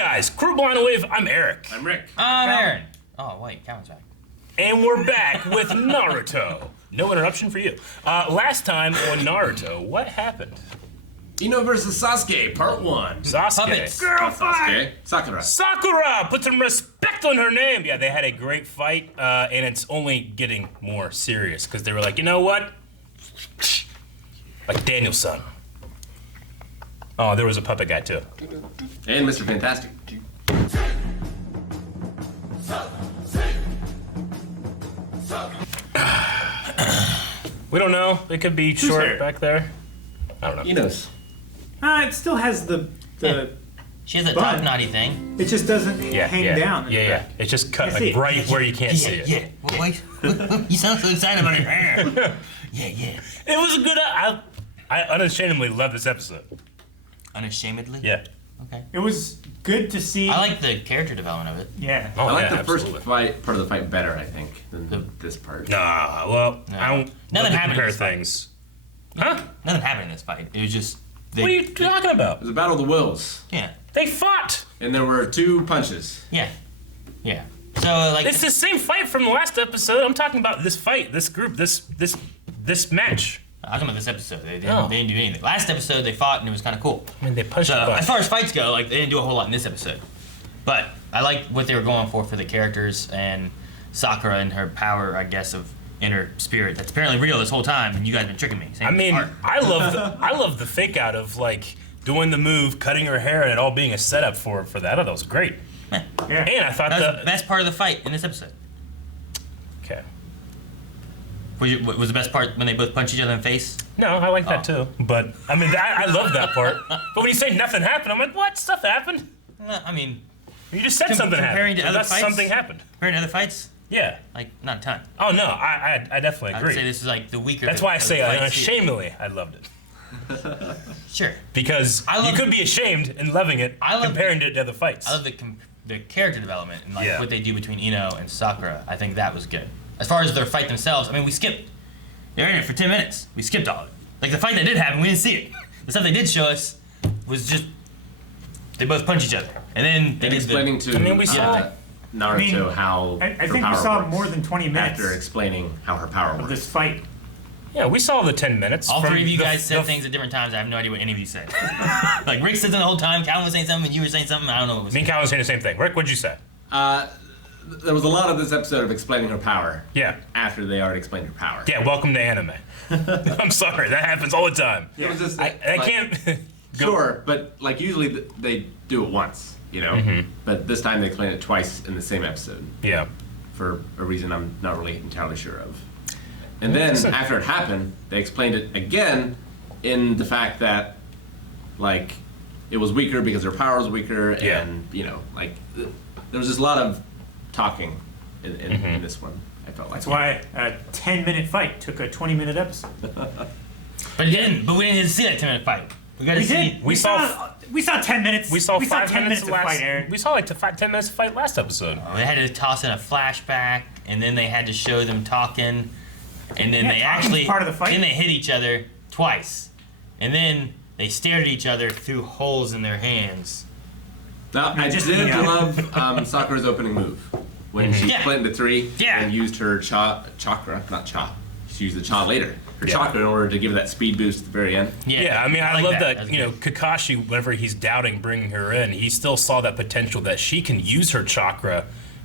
guys, Crew Blind Wave, I'm Eric. I'm Rick. I'm Aaron. Oh, wait, Calvin's back. And we're back with Naruto. No interruption for you. Last time on Naruto, what happened? Ino versus Sasuke, part 1. Sasuke. Puppets. Girl fight! Sasuke. Sakura. Sakura! Put some respect on her name! Yeah, they had a great fight, and it's only getting more serious, because they were like, you know what? Like Daniel-san. Oh, there was a puppet guy, too. And Mr. Fantastic. We don't know. It could be short here? back there. I don't know. Ino's. It still has the She has a Bun. top knotty thing. it just doesn't hang down. in the Yeah. back. It's just cut I see like it. right where you can't see it. Yeah. Well, wait. You sound so excited about your hair. Yeah. It was a good. I unashamedly love this episode. Unashamedly? Yeah. Okay. It was good to see. I like the character development of it. Yeah. Oh, I like yeah, the first absolutely. part of the fight better, I think, than this part. Nah, well, No. I don't. Nothing happened in compare this fight. things. Huh? Nothing happened in this fight. It was just... What are you talking about? It was a battle of the wills, Yeah. They fought. and there were 2 punches. Yeah. So, like... It's the same fight from the last episode. I'm talking about this fight, this group, this match. I'm talking about this episode. They didn't, Oh. they didn't do anything. Last episode, they fought, and it was kind of cool. I mean, they punched So, a bunch. as far as fights go, like, they didn't do a whole lot in this episode. But I like what they were going for the characters and Sakura and her power, I guess, of inner spirit that's apparently real this whole time, and you guys have been tricking me. Same I mean, art. I love the fake out of like doing the move, cutting her hair, and it all being a setup for that. I thought that was great. Yeah. Yeah. And I thought That was the best part of the fight in this episode. Okay. Was the best part when they both punch each other in the face? No, I like that too. But I mean, I love that part. But when you say nothing happened, I'm like, what? Stuff happened? I mean, You just said something comparing happened. to So other that's fights? something happened. compared to other fights, Yeah. like, not a ton. Oh no, I definitely I would say agree. this is like the weaker. That's why I of the say fights here. unashamedly, I loved it. Sure. Because I love- you could be ashamed in loving it, I love- comparing it to other fights. I love the character development and like Yeah. what they do between Ino and Sakura. I think that was good. As far as their fight themselves, I mean, we skipped. They were in it for 10 minutes. We skipped all of it. Like the fight that did happen, we didn't see it. The stuff they did show us was just they both punch each other, and then they And did explaining to I mean, we saw- Naruto how I her think we power saw works more than 20 minutes after explaining how her power of works. this fight. Yeah, we saw the 10 minutes. all from three of you the- guys said the- things at different times. I have no idea what any of you said. Like Rick said something the whole time. Calvin was saying something, and you were saying something. I don't know what was. Me and Calvin saying the same thing. Rick, what'd you say? There was a lot of this episode of explaining her power Yeah. after they already explained her power. Yeah, welcome to anime. I'm sorry, that happens all the time. It was just, I like, can't. Sure, but like usually they do it once, you know? Mm-hmm. But this time they explained it twice in the same episode Yeah. for a reason I'm not really entirely sure of. And then Listen. after it happened, they explained it again in the fact that like it was weaker because her power was weaker, Yeah. and you know, like there was just a lot of talking in Mm-hmm. this one. I felt like That's why a 10-minute fight took a 20-minute episode. But it didn't. But we didn't see that 10-minute fight. We got to We see. did. We saw 10 minutes. We saw 5 10 minutes of last. fight, Aaron. We saw like 10 minutes of fight last episode. They had to toss in a flashback, and then they had to show them talking, and then Yeah, they talking's actually part of the fight. Then they hit each other twice, and then they stared at each other through holes in their hands. Now, I just did me out. love Sakura's opening move when she Yeah. split into 3 Yeah. and used her chakra, not cha. She used the cha later. Her Yeah. chakra in order to give that speed boost at the very end. Yeah, I mean, I like love That that. was You know, good. Kakashi, whenever he's doubting bringing her in, he still saw that potential that she can use her chakra,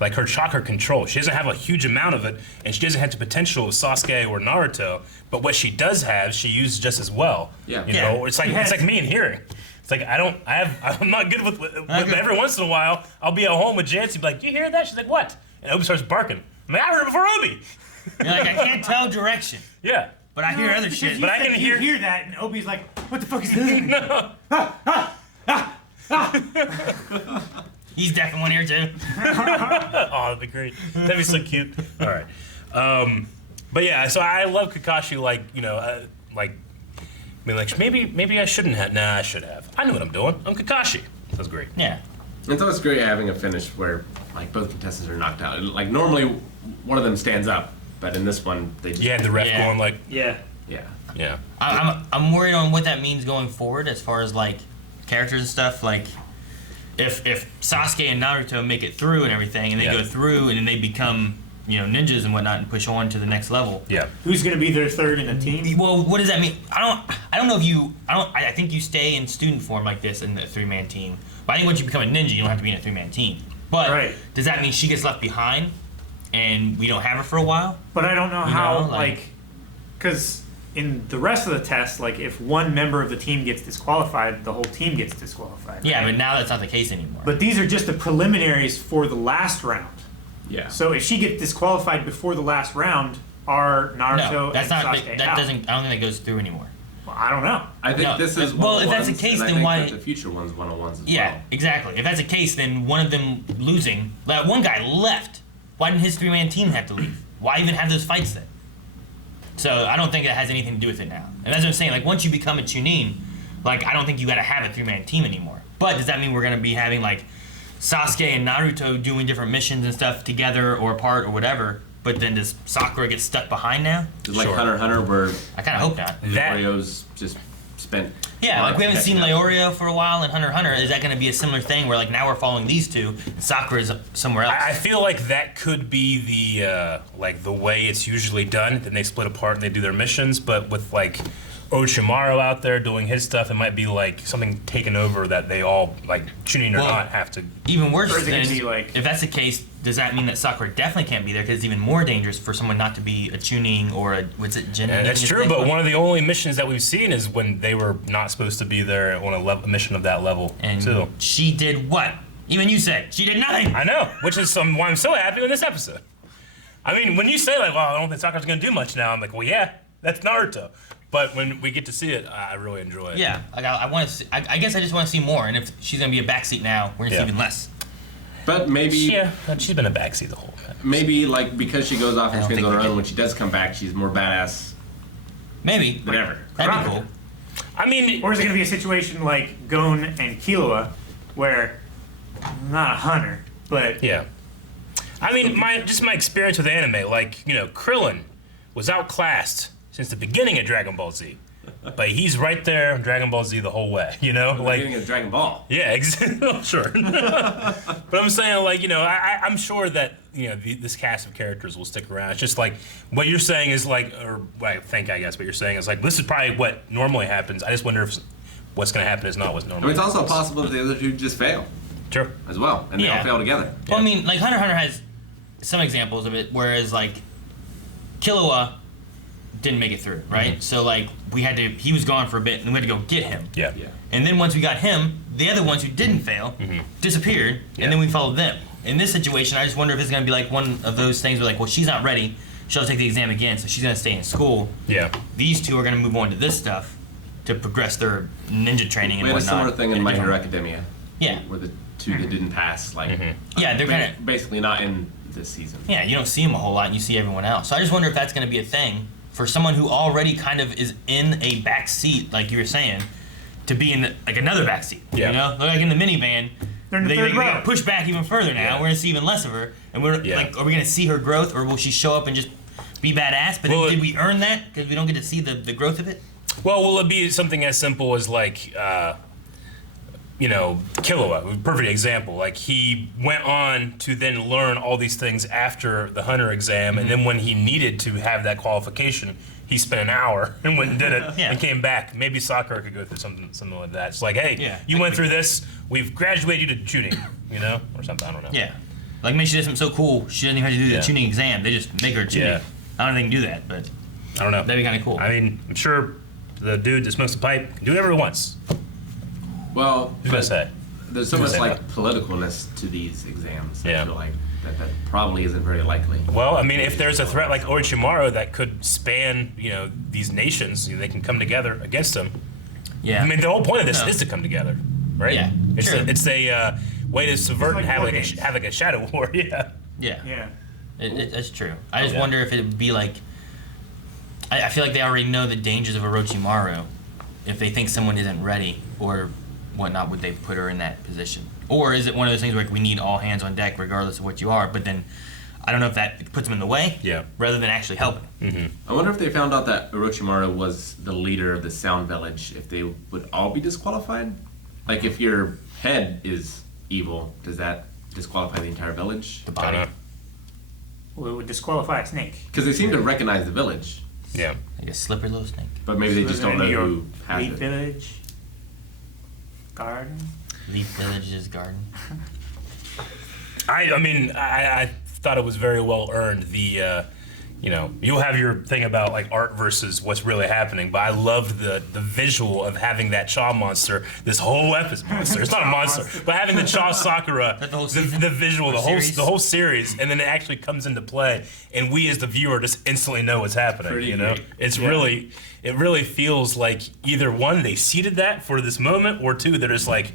like her chakra control. She doesn't have a huge amount of it, and she doesn't have the potential of Sasuke or Naruto. But what she does have, she uses just as well. Yeah. You Yeah. know, it's like me and hearing. It's like I'm not good with good. every once in a while. I'll be at home with Jancy, be like, "Do you hear that?" She's like, "What?" And Obi starts barking. I'm like, "I heard it before Obi." You're like, I can't tell direction, Yeah. but I hear other shit. But I can You hear- hear that, and Obi's like, "What the fuck is that?" He's deaf in one ear too. Oh, that'd be great. That'd be so cute. All right. But yeah, so I love Kakashi, like, you know, like, being like, maybe I shouldn't have. Nah, I should have. I know what I'm doing. I'm Kakashi. That's great. Yeah. It's always great having a finish where like both contestants are knocked out. Like normally one of them stands up, but in this one they just You had the ref Yeah. going like, Yeah. yeah. I'm worried on what that means going forward as far as like characters and stuff. Like, if Sasuke and Naruto make it through and everything, and they go through and then they become ninjas and whatnot and push on to the next level. Yeah. Who's going to be their third in a team? Well, what does that mean? I don't know if you. I think you stay in student form like this in the 3-man team. But I think once you become a ninja, you don't have to be in a 3-man team. But does that mean she gets left behind, and we don't have her for a while? But I don't know how, because in the rest of the test, like if one member of the team gets disqualified, the whole team gets disqualified. Yeah, right? but now that's not the case anymore. But these are just the preliminaries for the last round. Yeah. So if she gets disqualified before the last round, are Naruto no, that's and not. Sasuke That out? doesn't. I don't think that goes through anymore. Well, I don't know. I think No, this is well, if that's the one-on-ones, case, and I then think why- that the future ones one-on-ones as Yeah, well. exactly. If that's the case, then one of them losing. That one guy left. Why didn't his 3-man team have to leave? Why even have those fights then? So I don't think it has anything to do with it now. And that's what I'm saying. Like once you become a Chunin, like I don't think you got to have a 3-man team anymore. But does that mean we're gonna be having like Sasuke and Naruto doing different missions and stuff together or apart or whatever? But then does Sakura get stuck behind now? It's like Sure. Hunter x Hunter, where I kind of hope not. Leorio's just spent. Yeah, like we haven't seen catching up. Leorio for a while in Hunter x Hunter. Is that going to be a similar thing where like now we're following these two and Sakura's somewhere else? I feel like that could be the the way it's usually done. Then they split apart and they do their missions. But with like Orochimaru out there doing his stuff, it might be like something taken over that they all, like Chunin or Well, not, have to. Even worse Or is it than, gonna be like- if that's the case, does that mean that Sakura definitely can't be there because it's even more dangerous for someone not to be a Chunin or a, what's it, Jin? Yeah, that's true, but one of the only missions that we've seen is when they were not supposed to be there on a mission of that level, And too. she did what? Even you said she did nothing. I know, which is why I'm so happy in this episode. I mean, when you say like, "Well, I don't think Sakura's gonna do much now," I'm like, "Well, yeah, that's Naruto." But when we get to see it, I really enjoy it. Yeah, like I want to. See, I guess I just want to see more. And if she's gonna be a backseat now, we're gonna see even less. But maybe, Yeah, she's been a backseat the whole time. maybe like because she goes off and don't trains think on her we own, can. when she does come back, she's more badass Maybe. than ever. That'd be cool. I mean, Or is it going to be a situation like Gon and Killua, where not a hunter, but yeah. I mean, my experience with anime, like Krillin was outclassed since the beginning of Dragon Ball Z, but he's right there in Dragon Ball Z the whole way. Like getting a Dragon Ball. Yeah, exactly. Sure. But I'm saying, like, I'm sure that this cast of characters will stick around. It's just like what you're saying is like, or I think I guess what you're saying is like this is probably what normally happens. I just wonder if what's going to happen is not what's I normally. mean, it's also happens. possible that the other two just fail Sure. as well, and they Yeah. all fail together. Well, I mean, like Hunter x Hunter has some examples of it, whereas like Killua didn't make it through, right? So like he was gone for a bit, and we had to go get him. Yeah. Yeah. And then once we got him, the other ones who didn't fail disappeared, and then we followed them. In this situation, I just wonder if it's going to be like one of those things where like, well, she's not ready, she'll take the exam again, so she's going to stay in school. Yeah. These two are going to move on to this stuff to progress their ninja training and We had a whatnot. similar thing in a My Hero different- Academia. Yeah. Where the two that didn't pass, like, Yeah, they're kind of. basically not in this season. Yeah, you don't see them a whole lot, and you see everyone else. So I just wonder if that's going to be a thing for someone who already kind of is in a back seat, like you were saying, to be in like another back seat. Yeah. You know, like in the minivan. They're in the they, third they row. got pushed back even further now. Yeah. We're gonna see even less of her, and we're Yeah. like, are we gonna see her growth, or will she show up and just be badass? But Well, then, did we earn that because we don't get to see the growth of it? Well, will it be something as simple as like, Killua, perfect example. Like he went on to then learn all these things after the Hunter exam, and then when he needed to have that qualification, he spent an hour and went and did it Yeah. and came back. Maybe Sakura could go through something like that. It's like, hey, Yeah, you that went could be through this. We've graduated you to tuning, or something. I don't know. Yeah. Like maybe she does something so cool, she doesn't even have to do the Yeah. tuning exam. They just make her a tuning. Yeah. I don't think they can do that, but I don't know. that'd be kind of cool. I mean, I'm sure the dude that smokes a pipe can do whatever he wants. Well, Who's gonna say? there's so Who's much gonna say like politicalness to these exams. Yeah. I feel like that probably isn't very likely. Well, I mean, if there's a threat like Orochimaru that could span, these nations, they can come together against him. yeah. I mean, the whole point of this No. is to come together, right? Yeah, It's true. it's a way to subvert like and have war like, games. have like a shadow war. Yeah. yeah. yeah. That's true. I just Yeah. wonder if it would be like. I feel like they already know the dangers of Orochimaru. If they think someone isn't ready or whatnot, would they put her in that position? Or is it one of those things where like, we need all hands on deck regardless of what you are? But then I don't know if that puts them in the way Yeah. rather than actually helping. I wonder if they found out that Orochimaru was the leader of the Sound Village, if they would all be disqualified? Like if your head is evil, does that disqualify the entire village? The body. Kinda. Well, it would disqualify a snake. Because they seem to recognize the village, Yeah. Like a slippery little snake. but maybe they just don't know who has Leaf it. Village. Garden. Leaf Village's garden. I mean, I thought it was very well earned. You'll have your thing about like art versus what's really happening, but I loved the visual of having that Chaw monster this whole episode. It's not a monster, but having the Chaw Sakura, The whole season? the visual, the Series? whole series, and then it actually comes into play, and we as the viewer just instantly know what's happening. Pretty you know, great. it's really, it really feels like either one, they seeded that for this moment, or two, they're just like.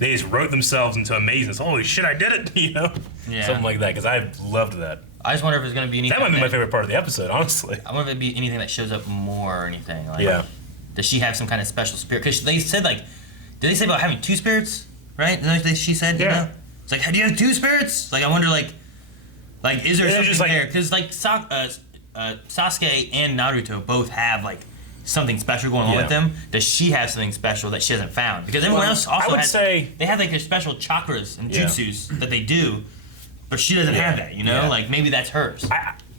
They just wrote themselves into amazingness. Holy shit, I did it! You know, Yeah. something like that. Because I loved that. I just wonder if it's gonna be anything. That might be my favorite part of the episode, honestly. I wonder if it'd be anything that shows up more or anything. Like, Yeah. Does she have some kind of special spirit? Because they said like, did they say about having two spirits? Right? Isn't that what she said. Yeah. You know? It's like, do you have two spirits? Like, I wonder like is there Yeah, something just like- there? Because like Sasuke and Naruto both have like something special going on Yeah. with them. Does she have something special that she hasn't found? Because everyone else also I would has. say- They have like their special chakras and Yeah. jutsus that they do, but she doesn't have that. You know, Yeah. like maybe that's hers.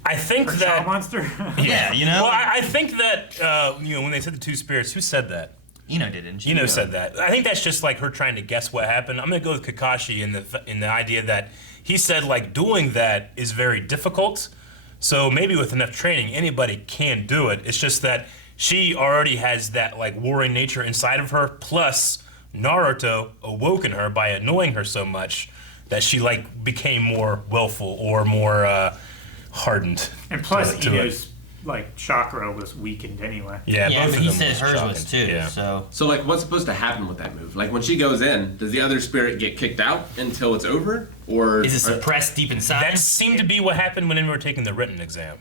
I think Or Chaw that. monster. Yeah, you know. Well, I think that when they said the two spirits, who said that? Ino did, didn't she? Ino said that. I think that's just like her trying to guess what happened. I'm gonna go with Kakashi in the idea that he said like doing that is very difficult. So maybe with enough training, anybody can do it. It's just that she already has that like warring nature inside of her. Plus, Naruto awoke in her by annoying her so much that she like became more willful or more hardened. And plus, to it. Ino's like chakra was weakened anyway. Yeah, Yeah, both but of he them said was hers shocking. was too. Yeah. So So, like, what's supposed to happen with that move? Like, when she goes in, does the other spirit get kicked out until it's over? Or is it suppressed deep inside? That seemed to be what happened when we were taking the written exam.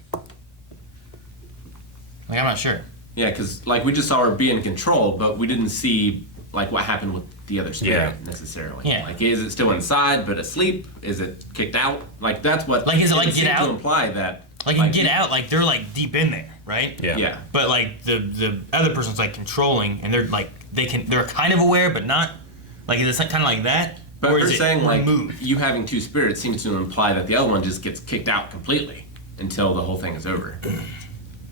Like I'm not sure. Yeah, because, like, we just saw her be in control, but we didn't see, like, what happened with the other spirit necessarily. Yeah. Like, is it still inside but asleep? Is it kicked out? Like, that's what. Like, is it like seemed Get to Out? imply that. Like in Get Out, like they're like deep in there, right? Yeah. Yeah. But like the other person's like controlling, and they're like they're kind of aware, but not. Like is it kind of like that? But or her is it saying, like, removed? you having two spirits seems to imply that the other one just gets kicked out completely until the whole thing is over.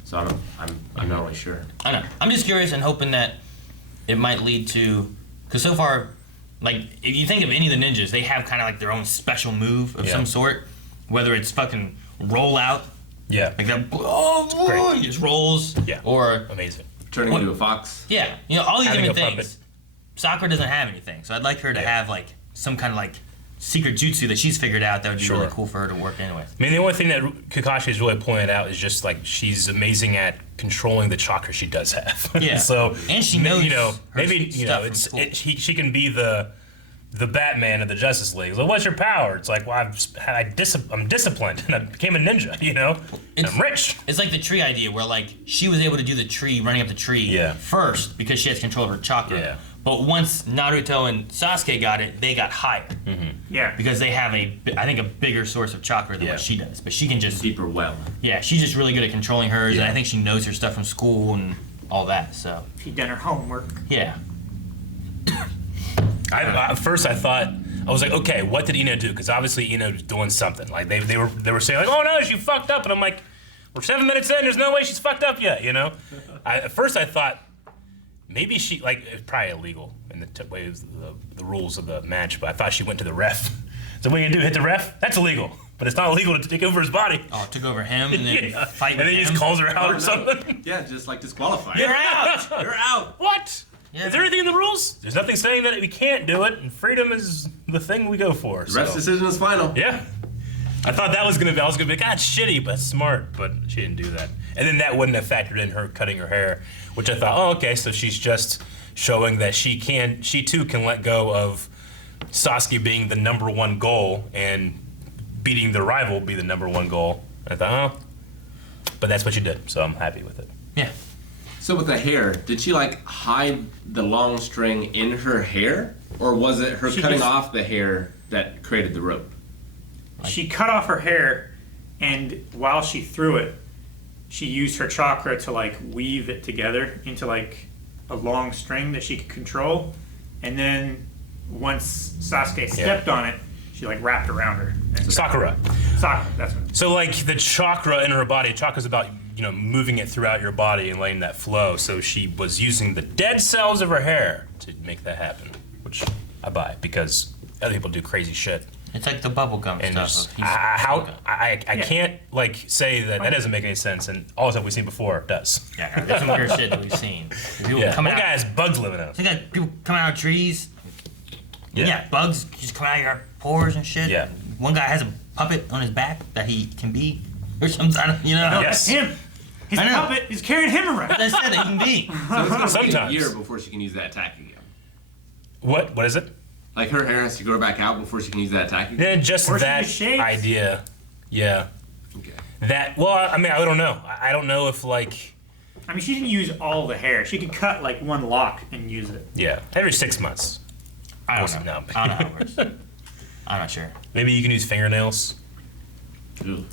So I'm not really sure. I don't know. I'm just curious and hoping that it might lead to, because so far, like if you think of any of the ninjas, they have kind of like their own special move of Yeah. some sort, whether it's fucking roll out, Yeah. like that, Great. he just rolls, Yeah. or Amazing. Turning What- into a fox. yeah, you know all these Having different a puppet. things. Sakura doesn't have anything, so I'd like her to Yeah. have like some kind of like secret jutsu that she's figured out that would be Sure. really cool for her to work in with. I mean, the only thing that Kakashi has really pointed out is just like she's amazing at controlling the chakra she does have. Yeah. So And she knows you know, her maybe you stuff know, from it's school. she can be the Batman of the Justice League. Like, what's your power? It's like, well, I'm disciplined and I became a ninja. You know, and It's- I'm rich. It's like the tree idea where like she was able to do the tree, running up the tree Yeah. first because she has control of her chakra. Yeah. But once Naruto and Sasuke got it, they got higher Yeah. because they have I think a bigger source of chakra than Yeah. what she does. But she can just Deeper well. yeah, she's just really good at controlling hers, and Yeah. I think she knows her stuff from school and all that. So She done her homework. yeah, At first, I thought I was like, okay, what did Ino do? Because obviously Ino's doing something. Like they were saying like, oh no, she fucked up, and I'm like, we're 7 minutes in. There's no way she's fucked up yet. You know. At first, I thought maybe she like it's probably illegal in the ways the rules of the match, but I thought she went to the ref. So what are you gonna do? Hit the ref? That's illegal. But it's not illegal to take over his body. oh, it took over him and then Yeah. fight And with then he him. just calls her out Oh, or no. something. Yeah, just like disqualify. You're out. You're out. What? Yeah. Is there anything in the rules? There's nothing saying that we can't do it, and freedom is the thing we go for. The ref's so. decision is final. Yeah. I thought that was gonna be. I was gonna be like, God, shitty, but smart. But she didn't do that. And then that wouldn't have factored in her cutting her hair, which I thought, oh, okay, so she's just showing that she too can let go of Sasuke being the number one goal and beating the rival be the number one goal. I thought, oh, but that's what she did, so I'm happy with it. Yeah. So with the hair, did she like hide the long string in her hair, or was it her She cutting just- off the hair that created the rope? She cut off her hair, and while she threw it, she used her chakra to like weave it together into like a long string that she could control, and then once Sasuke stepped on it, she like wrapped around her. And Sakura. Sakura, that's what. So like the chakra in her body, chakra's about moving it throughout your body and letting that flow. So she was using the dead cells of her hair to make that happen, which I buy because other people do crazy shit. It's like the bubblegum And stuff. I can't like say that doesn't make any sense, and all the stuff we've seen before does. Yeah, there's some weird shit that we've seen. People Yeah, coming one out. guy has bugs living out. I think like people coming out of trees. Yeah. Yeah, bugs just coming out of your pores and shit. Yeah. One guy has a puppet on his back that he can be, or something. Yes. That's him. His I know. puppet is carrying him around. That's it. That he can be. So it's gonna be a Sometimes. year before she can use that attack again. What is it? Like her hair has to grow back out before she can use that attack again. Yeah, just Or she that just shaves. idea. Yeah. Okay. I mean, I don't know. I don't know if like, I mean, she didn't use all the hair. She could cut like one lock and use it. yeah, every 6 months. I don't know. No. I don't know how it works. I'm not sure. Maybe you can use fingernails. Ugh.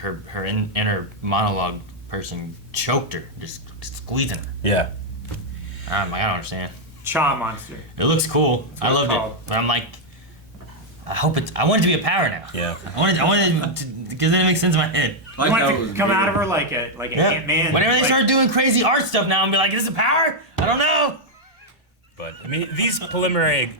Her inner monologue person choked her, just squeezing her. Yeah. I'm like, I don't understand. Cha monster. It looks cool. I what loved it's it, called. but I'm like, I want it to be a power now. Yeah. I wanted it to, because then it makes sense in my head. I You like want how it it to was come weird. out of her like a Ant-Man. Whenever they like, start doing crazy art stuff now, I'm be like, is this a power? I don't know. But I mean, these preliminary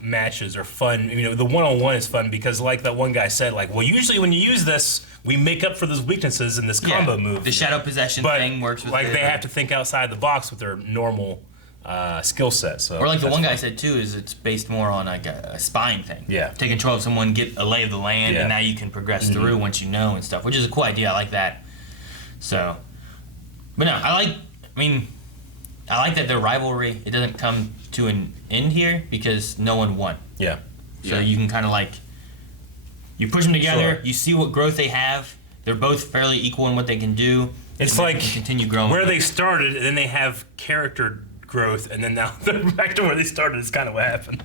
matches are fun. The one-on-one is fun because, like that one guy said, like, well, usually when you use this, we make up for those weaknesses in this combo move. The shadow possession But thing works with like it. they have to think outside the box with their normal skill set. So Or like the that's one guy fun. said too, is it's based more on like a spine thing. Yeah. Take control of someone, get a lay of the land, Yeah. and now you can progress through once you know and stuff, which is a cool idea. I like that. So, but no, I like that their rivalry, it doesn't come to an end here because no one won. Yeah. So Yeah. you can kind of like, you push them together, Sure. you see what growth they have. They're both fairly equal in what they can do. It's and they like can continue growing. where they started, and then they have character growth, and then now they're back to where they started. Is kind of what happened.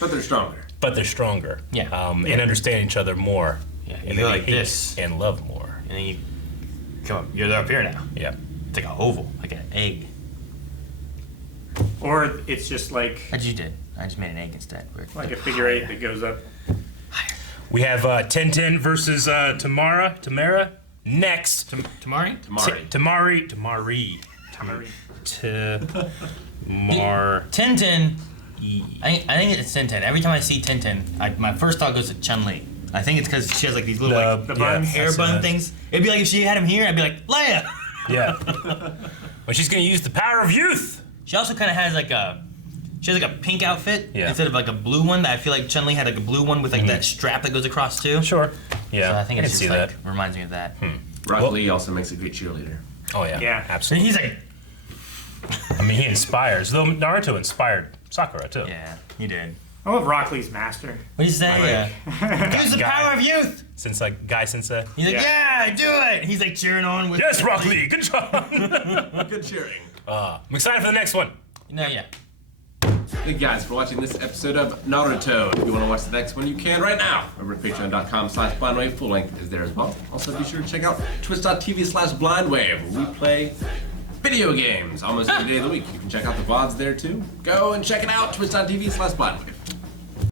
But they're stronger. But they're stronger. Yeah. And understand each other more. Yeah, you And go they like hate this. and love more. And then you come up, you're up here now. Yeah. It's like an oval, like an egg. Or it's just like What you did? I just made an egg instead. a figure eight that goes up. We have 10-10 versus Tamara. Next. Tamari? Tamari. Tamari. Tamari. Tamar. 10-10. I think it's 10-10. Every time I see 10-10, my first thought goes to Chun-Li. I think it's because she has like these little like the buns. hair bun things. It'd be like if she had him here, I'd be like, Leia! Yeah. But she's gonna use the power of youth. She also kind of has like she has like a pink outfit Yeah. instead of like a blue one. That I feel like Chun-Li had like a blue one with like that strap that goes across too. Sure. Yeah. So I think can it's see just like, that. reminds me of that. Rock Well- Lee also makes a great cheerleader. Oh yeah. Yeah. And Absolutely. he's like, I mean, he inspires. Though Naruto inspired Sakura too. yeah, he did. I love Rock Lee's master. What do you say? Use the Guy. power of youth! Since like Guy Sensei. He's like, yeah, do it! He's like cheering on with. Yes, Rock Lee. Good job. Good cheering. I'm excited for the next one. No, yeah. Thank you guys for watching this episode of Naruto. If you want to watch the next one, you can right now over at patreon.com/blindwave. Full length is there as well. Also, be sure to check out twitch.tv/blindwave, where we play video games almost every day of the week. You can check out the VODs there too. Go and check it out, twitch.tv/blindwave.